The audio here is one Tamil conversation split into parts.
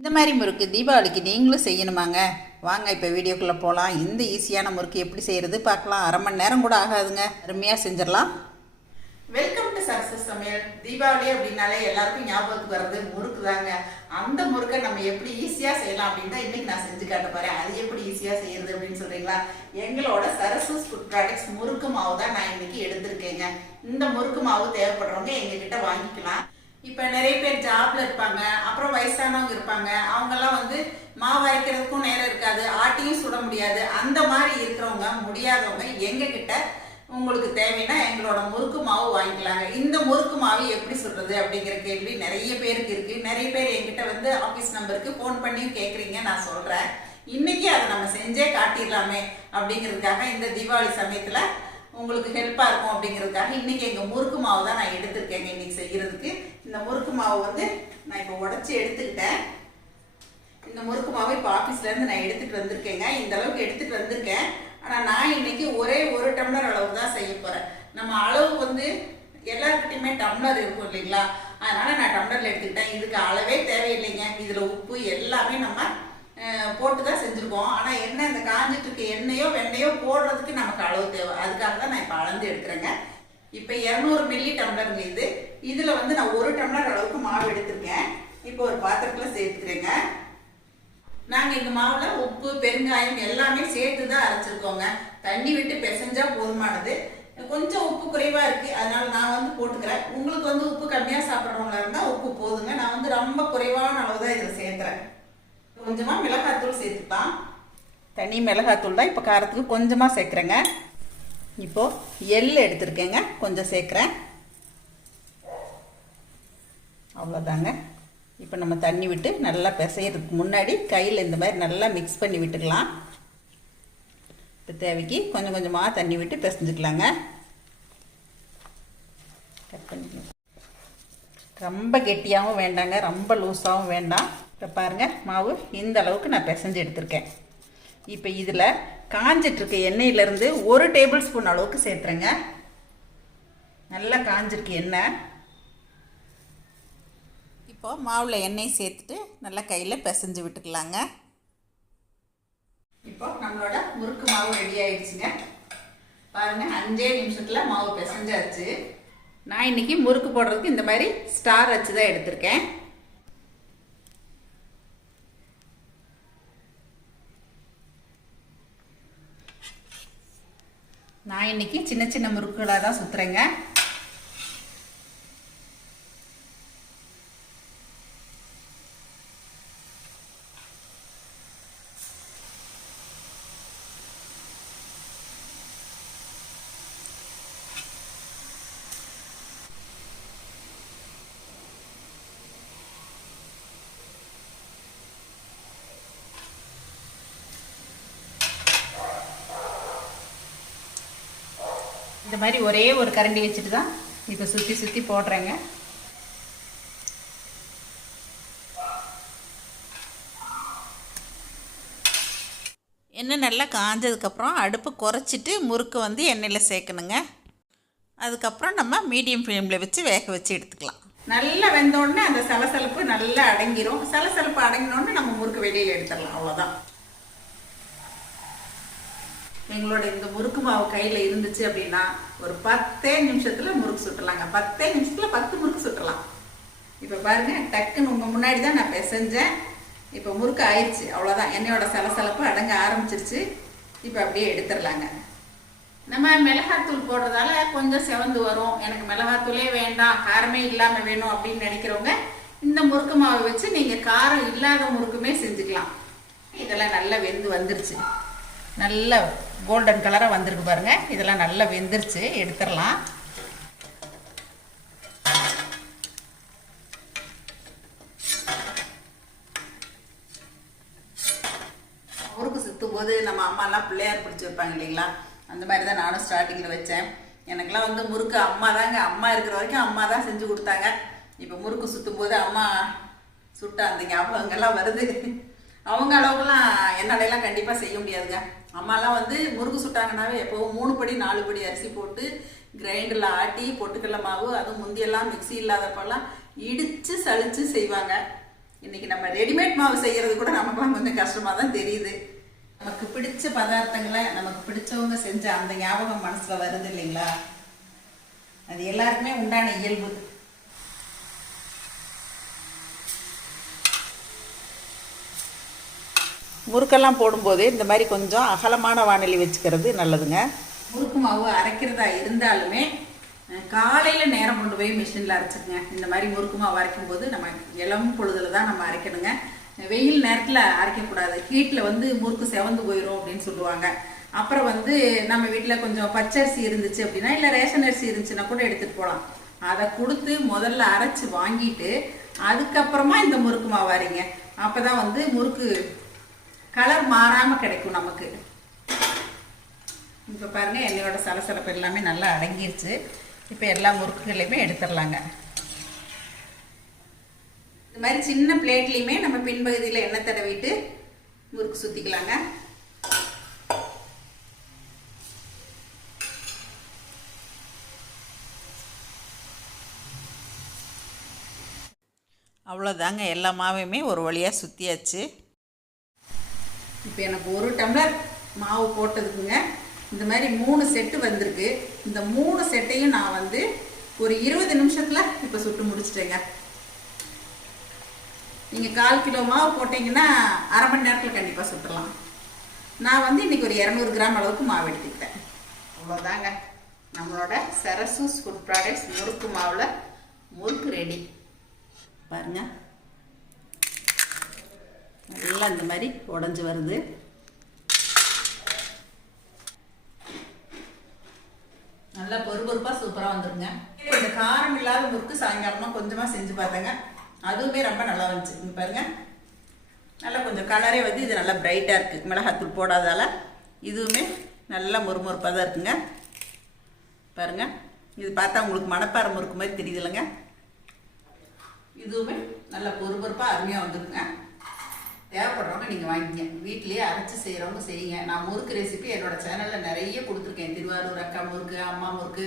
இந்த மாதிரி முறுக்கு தீபாவளிக்கு நீங்களும் செய்யணுமாங்க? வாங்க இப்போ வீடியோக்குள்ளே போகலாம் இந்த ஈஸியான முறுக்கு எப்படி செய்கிறது பார்க்கலாம். அரை மணி நேரம் கூட ஆகாதுங்க. அருமையாக செஞ்சிடலாம். வெல்கம் டு சக்ஸஸ் சமையல் தீபாவளி அப்படின்னாலே எல்லாருக்கும் ஞாபகத்துக்கு வர்றது முறுக்கு தாங்க. அந்த முறுக்கை நம்ம எப்படி ஈஸியாக செய்யலாம் அப்படின்னு தான் இன்றைக்கி நான் செஞ்சு காட்ட போகிறேன் அது எப்படி ஈஸியாக செய்யறது அப்படின்னு சொல்கிறீங்களா எங்களோட சரசூஸ் ஃபுட் ப்ராடக்ட்ஸ் முறுக்கு மாவு தான் நான் இன்றைக்கி எடுத்திருக்கேங்க. இந்த முறுக்கு மாவு தேவைப்படுறவங்க எங்ககிட்ட வாங்கிக்கலாம். இப்போ நிறைய பேர் ஜாப்ல இருப்பாங்க அப்புறம் வயசானவங்க இருப்பாங்க. அவங்கெல்லாம் வந்து மாவு அரைக்கிறதுக்கும் நேரம் இருக்காது ஆட்டியும் சுட முடியாது. அந்த மாதிரி இருக்கிறவங்க முடியாதவங்க எங்க கிட்ட உங்களுக்கு தேவைன்னா எங்களோட முறுக்கு மாவு வாங்கிக்கலாங்க. இந்த முறுக்கு மாவு எப்படி சொல்றது அப்படிங்கிற கேள்வி நிறைய பேருக்கு இருக்கு. நிறைய பேர் என்கிட்ட வந்து ஆஃபீஸ் நம்பருக்கு ஃபோன் பண்ணியும் கேட்குறீங்க நான் சொல்றேன். இன்னைக்கு அதை நம்ம செஞ்சே காட்டிடலாமே அப்படிங்கிறதுக்காக இந்த தீபாவளி சமயத்துல உங்களுக்கு ஹெல்ப்பாக இருக்கும் அப்படிங்கிறதுக்காக இன்னைக்கு எங்கள் முறுக்கு மாவு தான் நான் எடுத்திருக்கேங்க இன்னைக்கு செய்கிறதுக்கு இந்த முறுக்கு மாவு வந்து நான் இப்போ உடச்சி எடுத்துக்கிட்டேன். இந்த முறுக்கு மாவு இப்போ ஆஃபீஸ்லேருந்து நான் எடுத்துகிட்டு வந்திருக்கேங்க. இந்த அளவுக்கு எடுத்துகிட்டு வந்திருக்கேன். ஆனால் நான் இன்னைக்கு ஒரே ஒரு டம்ளர் அளவு தான் செய்ய போகிறேன் நம்ம அளவு வந்து எல்லாருக்கிட்டையுமே டம்ளர் இருக்கும் இல்லைங்களா? அதனால் நான் டம்ளரில் எடுத்துக்கிட்டேன். இதுக்கு அளவே தேவையில்லைங்க. இதில் உப்பு எல்லாமே நம்ம போட்டு தான் செஞ்சுருக்கோம். ஆனால் என்ன இந்த காஞ்சிட்டு இருக்க எண்ணெயோ வெண்ணெயோ போடுறதுக்கு நமக்கு அளவு தேவை. அதுக்காக தான் நான் இப்போ அளந்து எடுக்கிறேங்க. இப்போ இரநூறு மில்லி டம்ளருங்க இது. இதில் வந்து நான் ஒரு டம்ளர் அளவுக்கு மாவு எடுத்திருக்கேன். இப்போ ஒரு பாத்திரத்தில் சேர்த்துக்கிறேங்க. நாங்கள் எங்கள் மாவில் உப்பு பெருங்காயம் எல்லாமே சேர்த்து தான் அரைச்சிருக்கோங்க. தண்ணி விட்டு பிசைஞ்சா போதுமானது. கொஞ்சம் உப்பு குறைவாக இருக்குது அதனால் நான் வந்து போட்டுக்கிறேன். உங்களுக்கு வந்து உப்பு கம்மியாக சாப்பிட்றவங்களா இருந்தால் உப்பு போதுங்க. நான் வந்து ரொம்ப குறைவான அளவு தான் இதில் சேர்த்துறேன் கொஞ்சமாக மிளகாத்தூள் சேர்த்துக்கலாம் தனி மிளகாத்தூள் தான் இப்போ காரத்துக்கு கொஞ்சமாக சேர்க்குறேங்க. இப்போது எள் எடுத்திருக்கேங்க கொஞ்சம் சேர்க்குறேன். அவ்வளோதாங்க இப்போ நம்ம தண்ணி விட்டு நல்லா பிசையிறதுக்கு முன்னாடி கையில் இந்த மாதிரி நல்லா மிக்ஸ் பண்ணி விட்டுக்கலாம். இப்போ தேவைக்கு கொஞ்சம் கொஞ்சமாக தண்ணி விட்டு பிசைஞ்சுக்கலாங்க. கட் பண்ணிக்கலாம் ரொம்ப கெட்டியாகவும் வேண்டாங்க ரொம்ப லூஸாகவும் வேண்டாம். இப்போ பாருங்கள் மாவு இந்த அளவுக்கு நான் பிசைஞ்சு எடுத்திருக்கேன். இப்போ இதில் காஞ்சிட்ருக்க எண்ணெயிலேருந்து ஒரு டேபிள் ஸ்பூன் அளவுக்கு சேர்த்துறேங்க. நல்லா காஞ்சிருக்கு எண்ணெய். இப்போ மாவில் எண்ணெய் சேர்த்துட்டு நல்லா கையில் பிசைஞ்சு விட்டுக்கலாங்க. இப்போ நம்மளோட முறுக்கு மாவு ரெடி ஆயிடுச்சுங்க. பாருங்கள் அஞ்சே நிமிஷத்தில் மாவு பிசைஞ்சாச்சு. நான் இன்னைக்கு முறுக்கு போடுறதுக்கு இந்த மாதிரி ஸ்டார் வச்சு தான் எடுத்திருக்கேன். நான் இன்னைக்கு சின்ன சின்ன முறுக்குகளாக தான் சுற்றுறேங்க இந்த மாதிரி ஒரே ஒரு கரண்டி வச்சுட்டு தான் இப்போ சுற்றி சுற்றி போடுறேங்க. எண்ணெய் நல்லா காஞ்சதுக்கப்புறம் அடுப்பு குறைச்சிட்டு முறுக்கு வந்து எண்ணெயில் சேர்க்கணுங்க. அதுக்கப்புறம் நம்ம மீடியம் ஃப்ளேமில் வச்சு வேக வச்சு எடுத்துக்கலாம். நல்லா வெந்தோடனே அந்த சலசலப்பு நல்லா அடங்கிரும். சலசலப்பு அடங்கினோடனே நம்ம முறுக்கு வெளியில் எடுத்துடலாம். அவ்வளோதான் எங்களோட இந்த முறுக்கு மாவு கையில் இருந்துச்சு அப்படின்னா ஒரு பத்தே நிமிஷத்தில் முறுக்கு சுட்டலாங்க. பத்தே நிமிஷத்தில் பத்து முறுக்கு சுட்டலாம். இப்போ பாருங்க டக்குன்னு உங்கள் முன்னாடி தான் நான் பிசைஞ்சேன். இப்போ முறுக்கு ஆயிடுச்சு அவ்வளோதான் எண்ணெயோட சலசலப்பு அடங்க ஆரம்பிச்சிருச்சு. இப்போ அப்படியே எடுத்துடலாங்க. நம்ம மிளகாத்தூள் போடுறதால கொஞ்சம் செவந்து வரும். எனக்கு மிளகாத்தூளே வேண்டாம் காரமே இல்லாமல் வேணும் அப்படின்னு நினைக்கிறவங்க இந்த முறுக்கு மாவை வச்சு நீங்கள் காரம் இல்லாத முறுக்குமே செஞ்சுக்கலாம். இதெல்லாம் நல்லா வெந்து வந்துருச்சு. நல்ல கோல்டன் கலராக வந்திருக்கு பாருங்கள் இதெல்லாம் நல்லா வெந்துருச்சு. எடுத்துடலாம். முறுக்கு சுற்றும் போது நம்ம அம்மாலாம் பிள்ளையார் பிடிச்சி வைப்பாங்க இல்லைங்களா? அந்த மாதிரி தான் நானும் ஸ்டார்டிங்கில் வச்சேன். எனக்கெல்லாம் வந்து முறுக்கு அம்மா தாங்க. அம்மா இருக்கிற வரைக்கும் அம்மா தான் செஞ்சு கொடுத்தாங்க. இப்போ முறுக்கு சுற்றும் போது அம்மா சுட்ட அந்த ஞாபகங்கள்லாம் வருது. அவங்க அளவுக்குலாம் என்ன கண்டிப்பாக செய்ய முடியாதுங்க அம்மாலாம் வந்து முறுக்கு சுட்டாங்கன்னாவே எப்போவும் மூணு படி நாலு படி அரிசி போட்டு கிரைண்டரில் ஆட்டி பொட்டுக்கடலை மாவு அதுவும் முந்தியெல்லாம் மிக்ஸி இல்லாதப்பெல்லாம் இடித்து சளிச்சு செய்வாங்க. இன்றைக்கி நம்ம ரெடிமேட் மாவு செய்கிறது கூட நமக்குலாம் கொஞ்சம் கஷ்டமாக தான் தெரியுது. நமக்கு பிடிச்ச பதார்த்தங்களை நமக்கு பிடிச்சவங்க செஞ்ச அந்த ஞாபகம் மனசில் வருது இல்லைங்களா? அது எல்லாருக்குமே உண்டான இயல்பு. முறுக்கெல்லாம் போடும்போது இந்த மாதிரி கொஞ்சம் அகலமான வானிலை வச்சுக்கிறது நல்லதுங்க. முறுக்கு மாவு அரைக்கிறதா இருந்தாலுமே காலையில் நேரம் கொண்டு போய் மிஷினில் அரைச்சிக்கங்க. இந்த மாதிரி முறுக்கு மாவு அரைக்கும் போது நம்ம இளம் பொழுதுல தான் நம்ம அரைக்கணுங்க. வெயில் நேரத்தில் அரைக்கக்கூடாது ஹீட்டில் வந்து முறுக்கு செவந்து போயிடும் அப்படின்னு சொல்லுவாங்க. அப்புறம் வந்து நம்ம வீட்டில் கொஞ்சம் பச்சரிசி இருந்துச்சு அப்படின்னா இல்லை ரேஷன் அரிசி இருந்துச்சுன்னா கூட எடுத்துகிட்டு போகலாம் அதை கொடுத்து முதல்ல அரைச்சி வாங்கிட்டு அதுக்கப்புறமா இந்த முறுக்கு மாவு அரைங்க. அப்போ தான் வந்து முறுக்கு கலர் மாறாமல் கிடைக்கும் நமக்கு. இப்போ பாருங்கள் எண்ணெயோட சலசலப்பு எல்லாமே நல்லா அடங்கிருச்சு. இப்போ எல்லா முறுக்குகளையுமே எடுத்துடலாங்க. இந்த மாதிரி சின்ன பிளேட்லேயுமே நம்ம பின்பகுதியில் எண்ணெய் தடவிட்டு முறுக்கு சுற்றிக்கலாங்க அவ்வளோதாங்க எல்லா மாவையுமே ஒரு வழியாக சுற்றியாச்சு இப்போ எனக்கு ஒரு டம்ளர் மாவு போட்டதுக்குங்க. இந்த மாதிரி மூணு செட்டு வந்திருக்கு. இந்த மூணு செட்டையும் நான் வந்து ஒரு இருபது நிமிஷத்தில் இப்போ சுட்டு முடிச்சிட்டேங்க. நீங்கள் கால் கிலோ மாவு போட்டிங்கன்னா அரை மணி நேரத்தில் கண்டிப்பாக சுட்டுடலாம் நான் வந்து இன்றைக்கி ஒரு இரநூறு கிராம் அளவுக்கு மாவு எடுத்துக்கிட்டேன். அவ்வளோதாங்க நம்மளோட சரசூஸ் ஃபுட் ப்ராடக்ட்ஸ் முறுக்கு மாவில் முறுக்கு ரெடி பாருங்கள் நல்லா இந்த மாதிரி உடஞ்சி வருது. நல்லா பொறுபொறுப்பாக சூப்பராக வந்துருங்க. இந்த காரம் இல்லாத முறுக்கு சாயங்காலமாக கொஞ்சமாக செஞ்சு பார்த்தேங்க அதுவுமே ரொம்ப நல்லா வந்துச்சு. இங்கே பாருங்க. நல்லா கொஞ்சம் கலரே வந்து இது நல்லா பிரைட்டாக இருக்குது மிளகாத்தூள் போடாதால இதுவுமே நல்லா முறுமுறுப்பாக தான் இருக்குங்க. பாருங்க. இது பார்த்தா உங்களுக்கு மணப்பாறை முறுக்கு மாதிரி தெரியுது இல்லைங்க இதுவுமே நல்லா பொறுப்பொறுப்பாக அருமையாக வந்துருக்குங்க தேவைப்படுறவங்க நீங்கள் வாங்கிக்கங்க. வீட்லேயே அரைச்சி செய்கிறவங்க செய்யுங்க. நான் முறுக்கு ரெசிபி என்னோட சேனலில் நிறைய கொடுத்துருக்கேன். திருவாரூர் அக்கா முறுக்கு அம்மா முறுக்கு.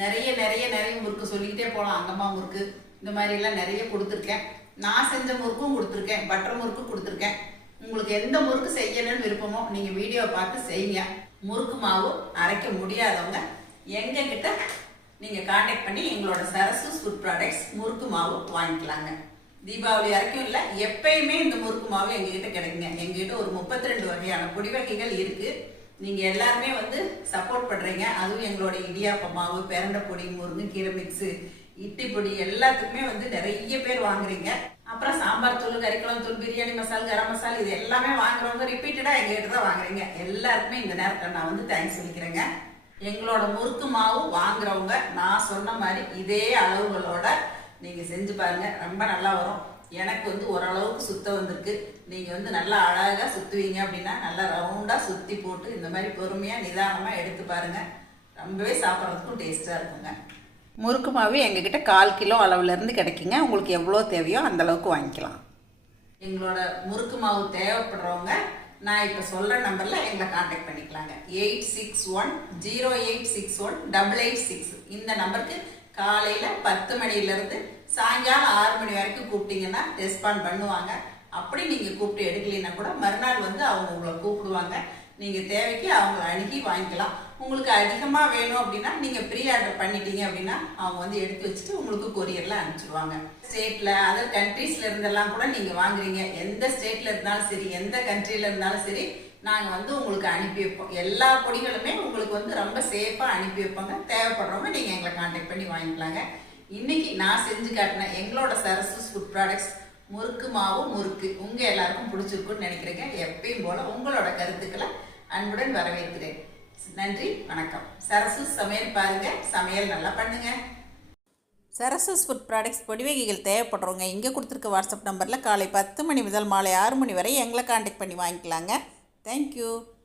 நிறைய நிறைய நிறைய முறுக்கு சொல்லிக்கிட்டே போகலாம் அங்கம்மா முறுக்கு. இந்த மாதிரிலாம் நிறைய கொடுத்துருக்கேன். நான் செஞ்ச முறுக்கும் கொடுத்துருக்கேன். பட்டர் முறுக்கும் கொடுத்துருக்கேன். உங்களுக்கு எந்த முறுக்கு செய்யணும்னு விருப்பமோ நீங்கள் வீடியோ பார்த்து செய்யுங்க. முறுக்கு மாவு அரைக்க முடியாதவங்க எங்ககிட்ட நீங்கள் காண்டாக்ட் பண்ணி எங்களோட சரசு ஃபுட் ப்ராடக்ட்ஸ் முறுக்கு மாவு வாங்கிக்கலாங்க. தீபாவளி வரைக்கும் இல்லை எப்பயுமே இந்த முறுக்கு மாவு எங்ககிட்ட கிடைக்குங்க. எங்ககிட்ட ஒரு முப்பத்தி ரெண்டு வகையான பொடி வகைகள் இருக்கு. நீங்க எல்லாருமே வந்து சப்போர்ட் பண்றீங்க. அதுவும் எங்களோட இடியாப்ப மாவு பெரண்டை பொடி முருங்கு கீரை மிக்ஸு இட்டி பொடி எல்லாத்துக்குமே வந்து நிறைய பேர் வாங்குறீங்க. அப்புறம் சாம்பார் தூள் கறிக்குளம் தூள் பிரியாணி மசால் கரம் மசால் இது எல்லாமே வாங்குறவங்க ரிப்பீட்டடா எங்ககிட்ட தான் வாங்குறீங்க. எல்லாருக்குமே இந்த நேரத்தில் நான் வந்து தேங்க்ஸ் சொல்லிக்கிறேங்க. எங்களோட முறுக்கு மாவு வாங்குறவங்க நான் சொன்ன மாதிரி இதே அளவுகளோட நீங்கள் செஞ்சு பாருங்கள் ரொம்ப நல்லா வரும். எனக்கு வந்து ஓரளவுக்கு சுத்த வந்திருக்கு. நீங்கள் வந்து நல்லா அழகாக சுற்றுவீங்க அப்படின்னா நல்லா ரவுண்டாக சுற்றி போட்டு இந்த மாதிரி பொறுமையாக நிதானமாக எடுத்து பாருங்கள் ரொம்பவே சாப்பிட்றதுக்கும் டேஸ்ட்டாக இருக்குங்க. முறுக்கு மாவு எங்ககிட்ட கால் கிலோ அளவுலேருந்து கிடைக்குங்க. உங்களுக்கு எவ்வளோ தேவையோ அந்தளவுக்கு வாங்கிக்கலாம். எங்களோட முறுக்கு மாவு தேவைப்படுறவங்க நான் இப்போ சொல்கிற நம்பரில் எங்களை காண்டாக்ட் பண்ணிக்கலாங்க. Eight six one zero eight six one double eight six. இந்த நம்பருக்கு காலையில் பத்து மணிலேருந்து சாயங்காலம் ஆறு மணி வரைக்கும் கூப்பிட்டீங்கன்னா ரெஸ்பாண்ட் பண்ணுவாங்க. அப்படி நீங்கள் கூப்பிட்டு எடுக்கலைன்னா கூட மறுநாள் வந்து அவங்க உங்களை கூப்பிடுவாங்க. நீங்கள் தேவைக்கு அவங்கள அணுகி வாங்கிக்கலாம். உங்களுக்கு அதிகமாக வேணும் அப்படின்னா நீங்கள் ப்ரீ ஆர்டர் பண்ணிட்டீங்க அப்படின்னா அவங்க வந்து எடுத்து வச்சுட்டு உங்களுக்கு கொரியரில் அனுப்பிச்சிடுவாங்க ஸ்டேட்டில் அதர் கண்ட்ரீஸில் இருந்தெல்லாம் கூட நீங்கள் வாங்குறீங்க. எந்த ஸ்டேட்டில் இருந்தாலும் சரி எந்த கண்ட்ரியில் இருந்தாலும் சரி நாங்கள் வந்து உங்களுக்கு அனுப்பி வைப்போம். எல்லா பொடிகளுமே உங்களுக்கு வந்து ரொம்ப சேஃபாக அனுப்பி வைப்போங்க. தேவைப்படுறவங்க நீங்கள் எங்களை காண்டாக்ட் பண்ணி வாங்கிக்கலாங்க. இன்னைக்கு நான் செஞ்சு காட்டின எங்களோட சரஸ்வஸ் ஃபுட் ப்ராடக்ட்ஸ் முறுக்கு மாவு முறுக்கு. உங்கள் எல்லாருக்கும் பிடிச்சிருக்குன்னு நினைக்கிறேங்க. எப்பயும் போல் உங்களோட கருத்துக்களை அன்புடன் வரவேற்கிறேன். நன்றி வணக்கம். சரஸ்வஸ் சமையல் பாருங்கள் சமையல் நல்லா பண்ணுங்கள் சரஸ்வஸ் ஃபுட் ப்ராடக்ட்ஸ் பொடிவகைகள் தேவைப்படுறவங்க இங்கே கொடுத்துருக்க வாட்ஸ்அப் நம்பரில் காலை பத்து மணி முதல் மாலை ஆறு மணி வரை எங்களை காண்டாக்ட் பண்ணி வாங்கிக்கலாங்க. Thank you.